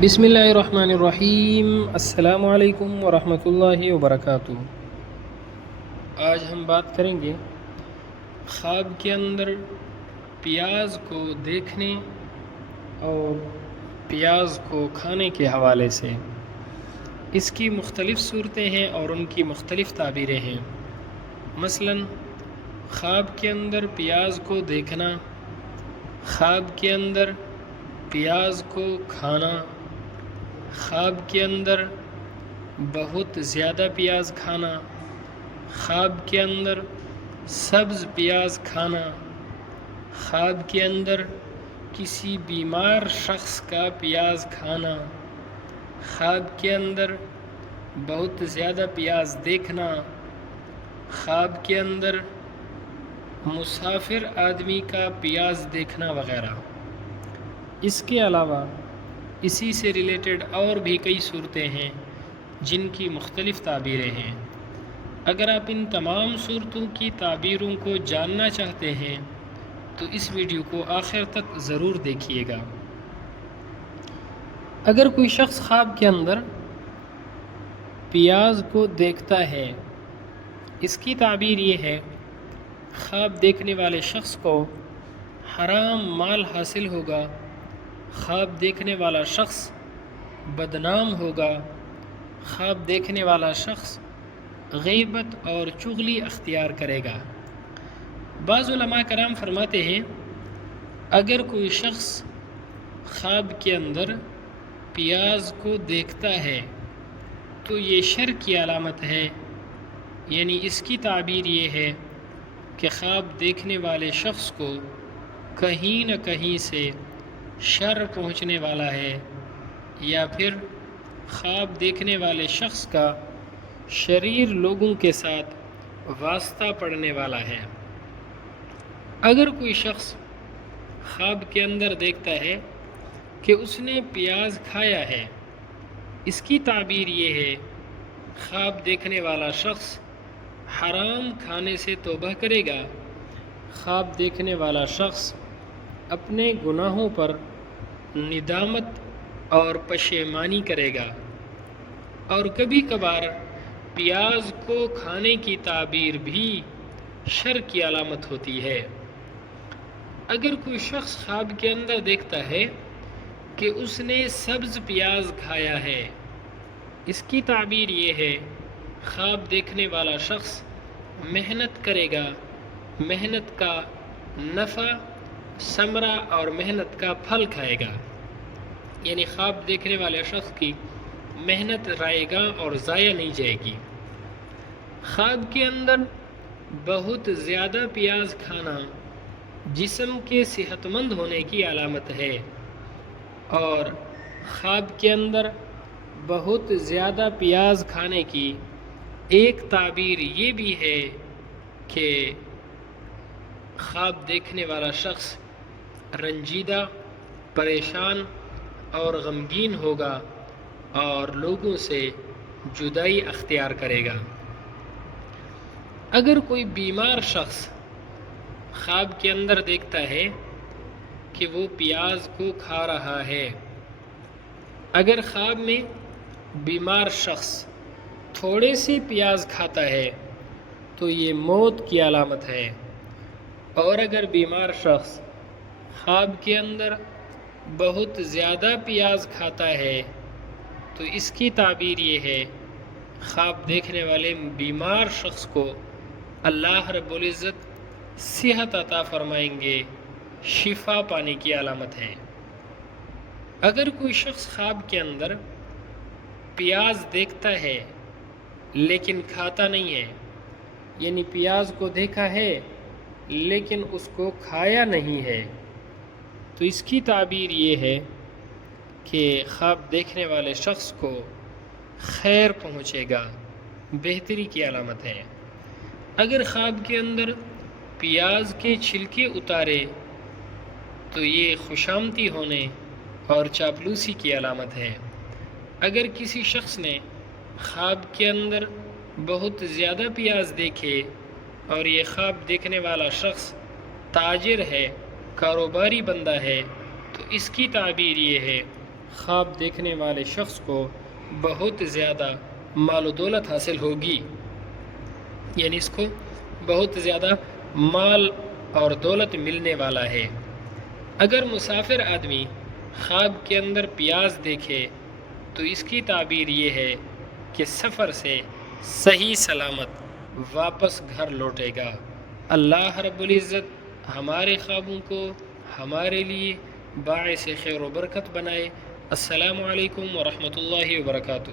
بسم اللہ الرحمن الرحیم۔ السلام علیکم ورحمۃ اللہ وبرکاتہ۔ آج ہم بات کریں گے خواب کے اندر پیاز کو دیکھنے اور پیاز کو کھانے کے حوالے سے۔ اس کی مختلف صورتیں ہیں اور ان کی مختلف تعبیریں ہیں۔ مثلاً خواب کے اندر پیاز کو دیکھنا، خواب کے اندر پیاز کو کھانا، خواب کے اندر بہت زیادہ پیاز کھانا، خواب کے اندر سبز پیاز کھانا، خواب کے اندر کسی بیمار شخص کا پیاز کھانا، خواب کے اندر بہت زیادہ پیاز دیکھنا، خواب کے اندر مسافر آدمی کا پیاز دیکھنا وغیرہ۔ اس کے علاوہ اسی سے ریلیٹڈ اور بھی کئی صورتیں ہیں جن کی مختلف تعبیریں ہیں۔ اگر آپ ان تمام صورتوں کی تعبیروں کو جاننا چاہتے ہیں تو اس ویڈیو کو آخر تک ضرور دیکھیے گا۔ اگر کوئی شخص خواب کے اندر پیاز کو دیکھتا ہے، اس کی تعبیر یہ ہے خواب دیکھنے والے شخص کو حرام مال حاصل ہوگا، خواب دیکھنے والا شخص بدنام ہوگا، خواب دیکھنے والا شخص غیبت اور چغلی اختیار کرے گا۔ بعض علماء کرام فرماتے ہیں اگر کوئی شخص خواب کے اندر پیاز کو دیکھتا ہے تو یہ شر کی علامت ہے، یعنی اس کی تعبیر یہ ہے کہ خواب دیکھنے والے شخص کو کہیں نہ کہیں سے شر پہنچنے والا ہے، یا پھر خواب دیکھنے والے شخص کا شریر لوگوں کے ساتھ واسطہ پڑنے والا ہے۔ اگر کوئی شخص خواب کے اندر دیکھتا ہے کہ اس نے پیاز کھایا ہے، اس کی تعبیر یہ ہے خواب دیکھنے والا شخص حرام کھانے سے توبہ کرے گا، خواب دیکھنے والا شخص اپنے گناہوں پر ندامت اور پشیمانی کرے گا۔ اور کبھی کبھار پیاز کو کھانے کی تعبیر بھی شر کی علامت ہوتی ہے۔ اگر کوئی شخص خواب کے اندر دیکھتا ہے کہ اس نے سبز پیاز کھایا ہے، اس کی تعبیر یہ ہے خواب دیکھنے والا شخص محنت کرے گا، محنت کا نفع ثمرہ اور محنت کا پھل کھائے گا، یعنی خواب دیکھنے والے شخص کی محنت رائے گا اور ضائع نہیں جائے گی۔ خواب کے اندر بہت زیادہ پیاز کھانا جسم کے صحت مند ہونے کی علامت ہے، اور خواب کے اندر بہت زیادہ پیاز کھانے کی ایک تعبیر یہ بھی ہے کہ خواب دیکھنے والا شخص رنجیدہ، پریشان اور غمگین ہوگا اور لوگوں سے جدائی اختیار کرے گا۔ اگر کوئی بیمار شخص خواب کے اندر دیکھتا ہے کہ وہ پیاز کو کھا رہا ہے، اگر خواب میں بیمار شخص تھوڑے سی پیاز کھاتا ہے تو یہ موت کی علامت ہے، اور اگر بیمار شخص خواب کے اندر بہت زیادہ پیاز کھاتا ہے تو اس کی تعبیر یہ ہے خواب دیکھنے والے بیمار شخص کو اللہ رب العزت صحت عطا فرمائیں گے، شفا پانے کی علامت ہے۔ اگر کوئی شخص خواب کے اندر پیاز دیکھتا ہے لیکن کھاتا نہیں ہے، یعنی پیاز کو دیکھا ہے لیکن اس کو کھایا نہیں ہے، تو اس کی تعبیر یہ ہے کہ خواب دیکھنے والے شخص کو خیر پہنچے گا، بہتری کی علامت ہے۔ اگر خواب کے اندر پیاز کے چھلکے اتارے تو یہ خوشامدی ہونے اور چاپلوسی کی علامت ہے۔ اگر کسی شخص نے خواب کے اندر بہت زیادہ پیاز دیکھے اور یہ خواب دیکھنے والا شخص تاجر ہے، کاروباری بندہ ہے، تو اس کی تعبیر یہ ہے خواب دیکھنے والے شخص کو بہت زیادہ مال و دولت حاصل ہوگی، یعنی اس کو بہت زیادہ مال اور دولت ملنے والا ہے۔ اگر مسافر آدمی خواب کے اندر پیاز دیکھے تو اس کی تعبیر یہ ہے کہ سفر سے صحیح سلامت واپس گھر لوٹے گا۔ اللہ رب العزت ہمارے خوابوں کو ہمارے لیے باعث خیر و برکت بنائے۔ السلام علیکم ورحمۃ اللہ وبرکاتہ۔